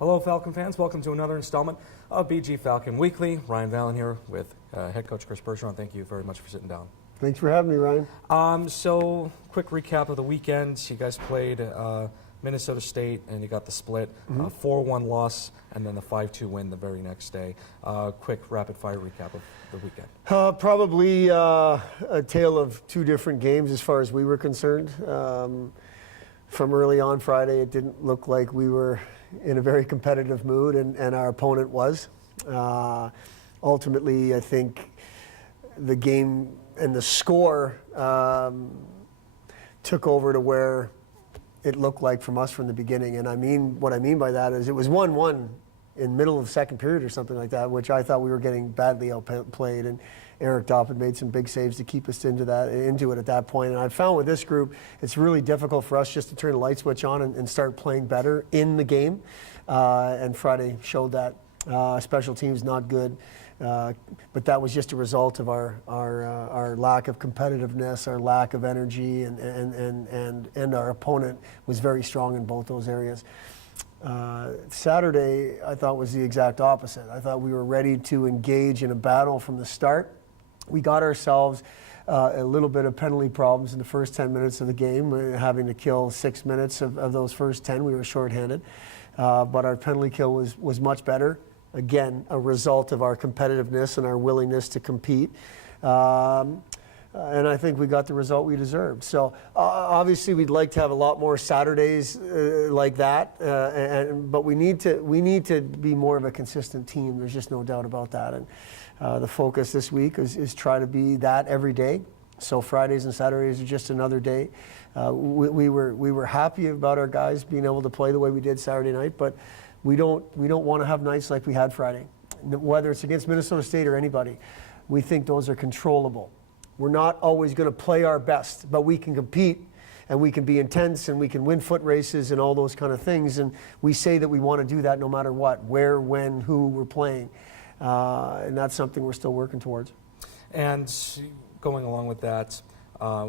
Hello, Falcon fans. Welcome to another installment of BG Falcon Weekly. Ryan Vallon here with head coach Chris Bergeron. Thank you very much for sitting down. Thanks for having me, Ryan. So, quick recap of the weekend. You guys played Minnesota State, and you got the split. 4-1 loss, and then the 5-2 win the very next day. Quick, rapid-fire recap of the weekend. Probably a tale of two different games as far as we were concerned. From early on Friday, it didn't look like we were in a very competitive mood, and our opponent was. Ultimately, I think the game and the score took over to where it looked like from us from the beginning. And what I mean by that is it was 1-1 in middle of the second period or something like that, which I thought we were getting badly outplayed. And Eric Dopp had made some big saves to keep us into it at that point. And I found with this group, it's really difficult for us just to turn the light switch on and start playing better in the game. And Friday showed that. Special teams not good. But that was just a result of our lack of competitiveness, our lack of energy, and our opponent was very strong in both those areas. Saturday, I thought, was the exact opposite. I thought we were ready to engage in a battle from the start. We got ourselves a little bit of penalty problems in the first 10 minutes of the game, having to kill 6 minutes of those first 10. We were shorthanded. But our penalty kill was much better. Again, a result of our competitiveness and our willingness to compete. And I think we got the result we deserved. So obviously we'd like to have a lot more Saturdays like that, but we need to be more of a consistent team. There's just no doubt about that. And the focus this week is try to be that every day. So Fridays and Saturdays are just another day. We were happy about our guys being able to play the way we did Saturday night, but we don't want to have nights like we had Friday, whether it's against Minnesota State or anybody. We think those are controllable. We're not always going to play our best, but we can compete and we can be intense and we can win foot races and all those kind of things. And we say that we want to do that no matter what, where, when, who we're playing. And that's something we're still working towards. And going along with that,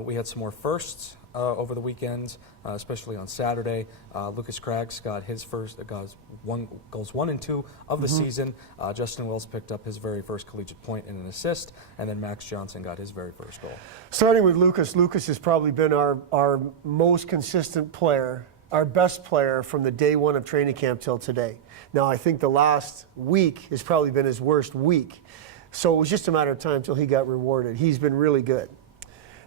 we had some more firsts over the weekend, especially on Saturday. Lucas Craggs got his first goals 1 and 2 of the season. Justin Wells picked up his very first collegiate point and an assist, and then Max Johnson got his very first goal. Starting with Lucas, Lucas has probably been our most consistent player, our best player from the day one of training camp till today. Now, I think the last week has probably been his worst week. So it was just a matter of time till he got rewarded. He's been really good.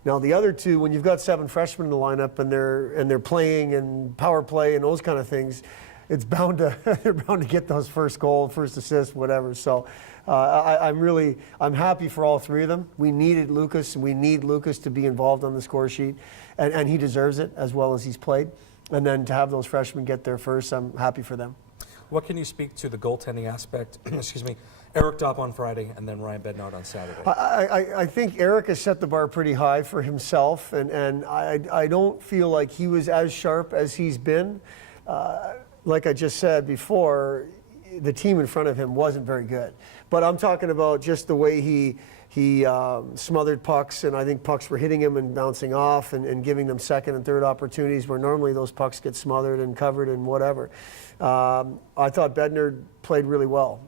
Now the other two, when you've got 7 freshmen in the lineup and they're playing and power play and those kind of things, it's bound to they're bound to get those first goal, first assist, whatever. So I'm happy for all 3 of them. We needed Lucas, and we need Lucas to be involved on the score sheet, and he deserves it as well as he's played. And then to have those freshmen get there first, I'm happy for them. What can you speak to the goaltending aspect? Excuse me. Eric Dopp on Friday and then Ryan Bednard on Saturday. I think Eric has set the bar pretty high for himself, and I don't feel like he was as sharp as he's been. Like I just said before, the team in front of him wasn't very good. But I'm talking about just the way he smothered pucks, and I think pucks were hitting him and bouncing off and giving them second and third opportunities where normally those pucks get smothered and covered and whatever. I thought Bednard played really well.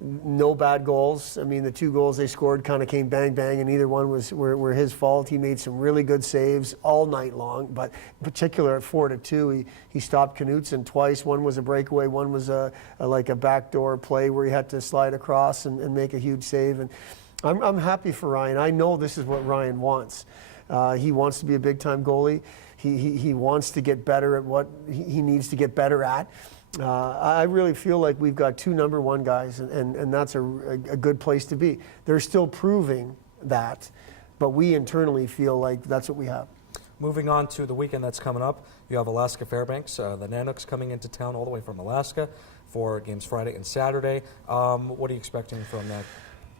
No bad goals. I mean, the 2 goals they scored kind of came bang, bang, and neither one were his fault. He made some really good saves all night long, but in particular at 4-2, he stopped Knutson twice. One was a breakaway, one was like a backdoor play where he had to slide across and make a huge save. And I'm happy for Ryan. I know this is what Ryan wants. He wants to be a big-time goalie. He wants to get better at what he needs to get better at. I really feel like we've got 2 number 1 guys, and that's a good place to be. They're still proving that, but we internally feel like that's what we have. Moving on to the weekend that's coming up, you have Alaska Fairbanks, the Nanooks coming into town all the way from Alaska for games Friday and Saturday. What are you expecting from that?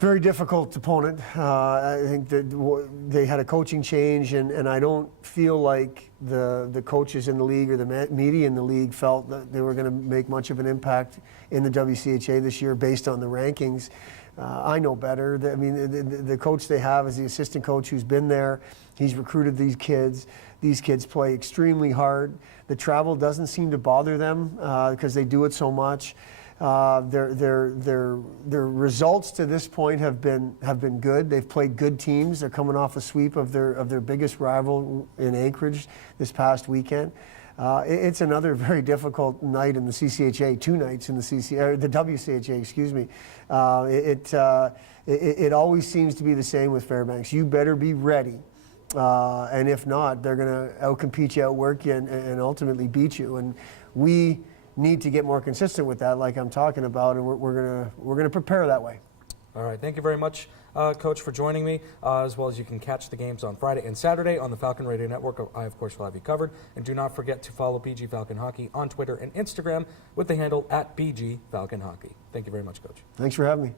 Very difficult opponent. I think that they had a coaching change, and I don't feel like the coaches in the league or the media in the league felt that they were going to make much of an impact in the WCHA this year based on the rankings. I know better. I mean, the coach they have is the assistant coach who's been there. He's recruited these kids. These kids play extremely hard. The travel doesn't seem to bother them because they do it so much. Their results to this point have been good. They've played good teams. They're coming off a sweep of their biggest rival in Anchorage this past weekend. It's another very difficult night in the CCHA. 2 nights in the the WCHA. Excuse me. It always seems to be the same with Fairbanks. You better be ready. And if not, they're going to outcompete you, outwork you, and ultimately beat you. And we need to get more consistent with that, like I'm talking about, and we're gonna prepare that way. All right, thank you very much, Coach, for joining me, as well as you can catch the games on Friday and Saturday on the Falcon Radio Network. I, of course, will have you covered. And do not forget to follow BG Falcon Hockey on Twitter and Instagram with the handle @BG Falcon Hockey. Thank you very much, Coach. Thanks for having me.